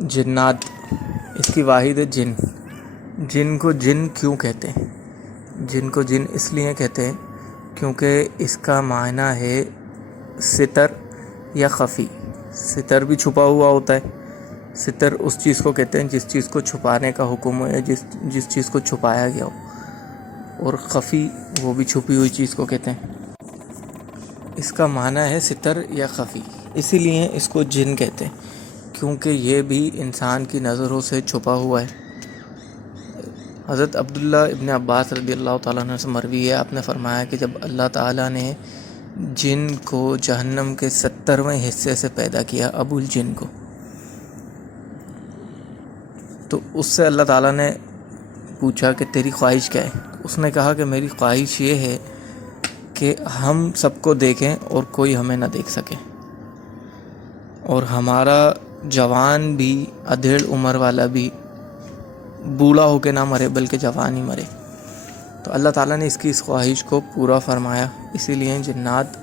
جنات، اس کی واحد ہے جن۔ جن کو جن کیوں کہتے ہیں؟ جن کو جن اس لیے کہتے ہیں کیونکہ اس کا معنی ہے ستر یا خفی۔ ستر بھی چھپا ہوا ہوتا ہے۔ ستر اس چیز کو کہتے ہیں جس چیز کو چھپانے کا حکم ہے، جس چیز کو چھپایا گیا ہو، اور خفی وہ بھی چھپی ہوئی چیز کو کہتے ہیں۔ اس کا معنی ہے ستر یا خفی، اسی لیے اس کو جن کہتے ہیں کیونکہ یہ بھی انسان کی نظروں سے چھپا ہوا ہے۔ حضرت عبداللہ ابن عباس رضی اللہ تعالیٰ عنہ سے مروی ہے، آپ نے فرمایا کہ جب اللہ تعالیٰ نے جن کو جہنم کے 70ویں حصے سے پیدا کیا، ابو الجن کو، تو اس سے اللہ تعالیٰ نے پوچھا کہ تیری خواہش کیا ہے؟ اس نے کہا کہ میری خواہش یہ ہے کہ ہم سب کو دیکھیں اور کوئی ہمیں نہ دیکھ سکے، اور ہمارا جوان بھی، ادھیڑ عمر والا بھی بوڑھا ہو کے نہ مرے بلکہ جوان ہی مرے۔ تو اللہ تعالیٰ نے اس کی اس خواہش کو پورا فرمایا۔ اسی لیے جنات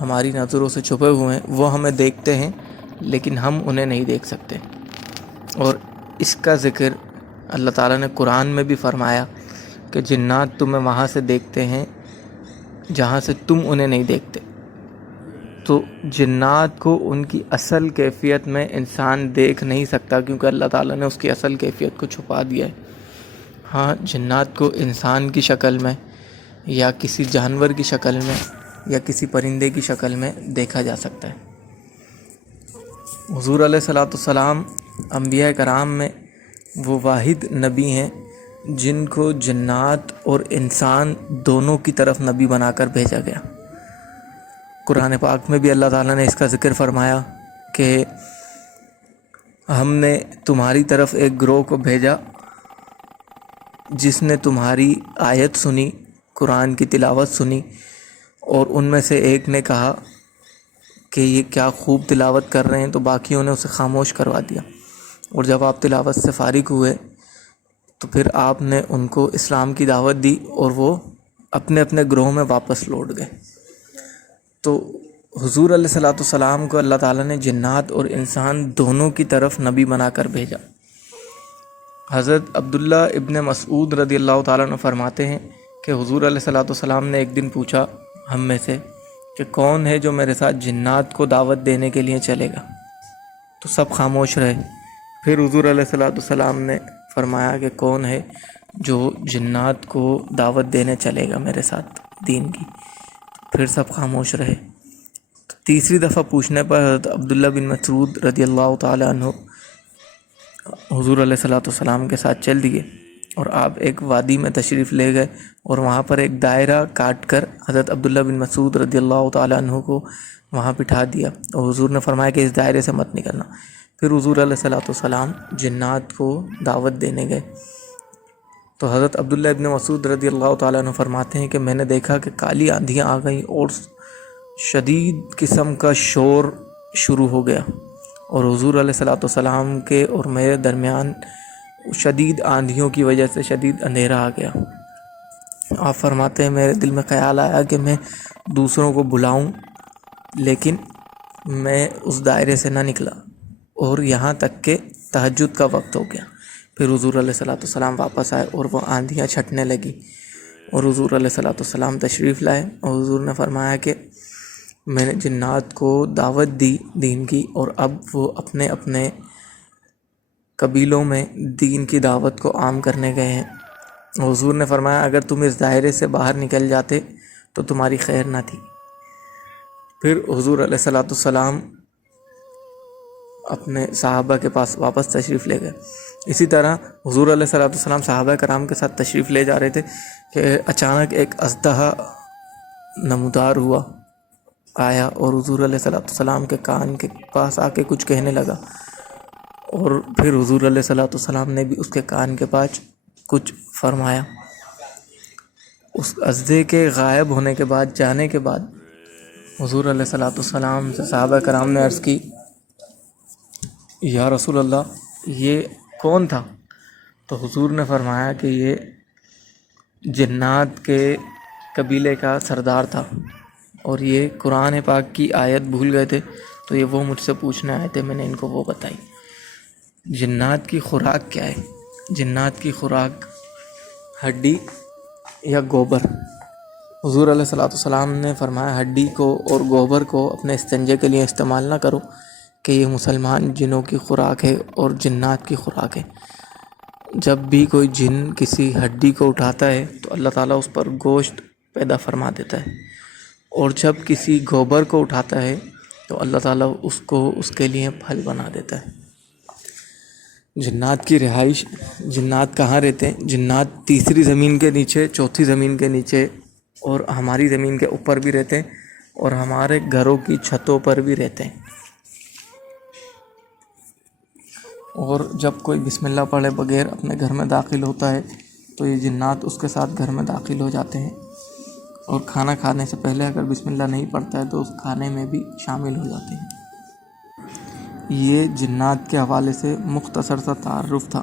ہماری نظروں سے چھپے ہوئے ہیں، وہ ہمیں دیکھتے ہیں لیکن ہم انہیں نہیں دیکھ سکتے۔ اور اس کا ذکر اللہ تعالیٰ نے قرآن میں بھی فرمایا کہ جنات تمہیں وہاں سے دیکھتے ہیں جہاں سے تم انہیں نہیں دیکھتے۔ تو جنات کو ان کی اصل کیفیت میں انسان دیکھ نہیں سکتا کیونکہ اللہ تعالیٰ نے اس کی اصل کیفیت کو چھپا دیا ہے۔ ہاں، جنات کو انسان کی شکل میں یا کسی جانور کی شکل میں یا کسی پرندے کی شکل میں دیکھا جا سکتا ہے۔ حضور علیہ الصلوۃ والسلام انبیاء کرام میں وہ واحد نبی ہیں جن کو جنات اور انسان دونوں کی طرف نبی بنا کر بھیجا گیا۔ قرآن پاک میں بھی اللہ تعالیٰ نے اس کا ذکر فرمایا کہ ہم نے تمہاری طرف ایک گروہ کو بھیجا جس نے تمہاری آیت سنی، قرآن کی تلاوت سنی، اور ان میں سے ایک نے کہا کہ یہ کیا خوب تلاوت کر رہے ہیں، تو باقیوں نے اسے خاموش کروا دیا، اور جب آپ تلاوت سے فارغ ہوئے تو پھر آپ نے ان کو اسلام کی دعوت دی اور وہ اپنے اپنے گروہ میں واپس لوٹ گئے۔ تو حضور علیہ الصلوۃ والسلام کو اللہ تعالیٰ نے جنات اور انسان دونوں کی طرف نبی بنا کر بھیجا۔ حضرت عبداللہ ابن مسعود رضی اللہ تعالیٰ عنہ فرماتے ہیں کہ حضور علیہ الصلوۃ والسلام نے ایک دن پوچھا ہم میں سے کہ کون ہے جو میرے ساتھ جنات کو دعوت دینے کے لیے چلے گا؟ تو سب خاموش رہے۔ پھر حضور علیہ الصلوۃ والسلام نے فرمایا کہ کون ہے جو جنات کو دعوت دینے چلے گا میرے ساتھ دین کی؟ پھر سب خاموش رہے۔ تیسری دفعہ پوچھنے پر حضرت عبداللہ بن مسعود رضی اللہ تعالیٰ عنہ حضور علیہ الصلوۃ والسلام کے ساتھ چل دیے، اور آپ ایک وادی میں تشریف لے گئے، اور وہاں پر ایک دائرہ کاٹ کر حضرت عبداللہ بن مسعود رضی اللہ تعالیٰ عنہ کو وہاں بٹھا دیا، اور حضور نے فرمایا کہ اس دائرے سے مت نکلنا۔ پھر حضور علیہ الصلوۃ والسلام جنات کو دعوت دینے گئے، تو حضرت عبداللہ ابن مسعود رضی اللہ تعالیٰ عنہ فرماتے ہیں کہ میں نے دیکھا کہ کالی آندھیاں آ گئیں اور شدید قسم کا شور شروع ہو گیا، اور حضور علیہ الصلوۃ والسلام کے اور میرے درمیان شدید آندھیوں کی وجہ سے شدید اندھیرا آ گیا۔ آپ فرماتے ہیں میرے دل میں خیال آیا کہ میں دوسروں کو بلاؤں، لیکن میں اس دائرے سے نہ نکلا، اور یہاں تک کہ تہجد کا وقت ہو گیا۔ پھر حضور علیہ الصلوۃ والسلام واپس آئے اور وہ آندھیاں چھٹنے لگی، اور حضور علیہ الصلوۃ والسلام تشریف لائے، اور حضور نے فرمایا کہ میں نے جنات کو دعوت دی دین کی، اور اب وہ اپنے اپنے قبیلوں میں دین کی دعوت کو عام کرنے گئے ہیں۔ حضور نے فرمایا اگر تم اس دائرے سے باہر نکل جاتے تو تمہاری خیر نہ تھی۔ پھر حضور علیہ الصلوۃ والسلام اپنے صحابہ کے پاس واپس تشریف لے گئے۔ اسی طرح حضور علیہ الصلوۃ والسلام صحابہ کرام کے ساتھ تشریف لے جا رہے تھے کہ اچانک ایک اژدہا نمودار ہوا، آیا، اور حضور علیہ الصلوۃ والسلام کے کان کے پاس آ کے کچھ کہنے لگا، اور پھر حضور علیہ الصلوۃ والسلام نے بھی اس کے کان کے پاس کچھ فرمایا۔ اس اژدھے کے غائب ہونے کے بعد، جانے کے بعد، حضور علیہ الصلوۃ والسلام سے صحابہ کرام نے عرض کی یا رسول اللہ یہ کون تھا؟ تو حضور نے فرمایا کہ یہ جنات کے قبیلے کا سردار تھا، اور یہ قرآن پاک کی آیت بھول گئے تھے، تو یہ وہ مجھ سے پوچھنے آئے تھے، میں نے ان کو وہ بتائی۔ جنات کی خوراک کیا ہے؟ جنات کی خوراک ہڈی یا گوبر۔ حضور علیہ الصلوۃ والسلام نے فرمایا ہڈی کو اور گوبر کو اپنے استنجے کے لیے استعمال نہ کرو کہ یہ مسلمان جنوں کی خوراک ہے اور جنات کی خوراک ہے۔ جب بھی کوئی جن کسی ہڈی کو اٹھاتا ہے تو اللہ تعالیٰ اس پر گوشت پیدا فرما دیتا ہے، اور جب کسی گوبر کو اٹھاتا ہے تو اللہ تعالیٰ اس کے لیے پھل بنا دیتا ہے۔ جنات کی رہائش، جنات کہاں رہتے ہیں؟ جنات تیسری زمین کے نیچے، چوتھی زمین کے نیچے اور ہماری زمین کے اوپر بھی رہتے ہیں، اور ہمارے گھروں کی چھتوں پر بھی رہتے ہیں۔ اور جب کوئی بسم اللہ پڑھے بغیر اپنے گھر میں داخل ہوتا ہے تو یہ جنات اس کے ساتھ گھر میں داخل ہو جاتے ہیں، اور کھانا کھانے سے پہلے اگر بسم اللہ نہیں پڑھتا ہے تو اس کھانے میں بھی شامل ہو جاتے ہیں۔ یہ جنات کے حوالے سے مختصر سا تعارف تھا۔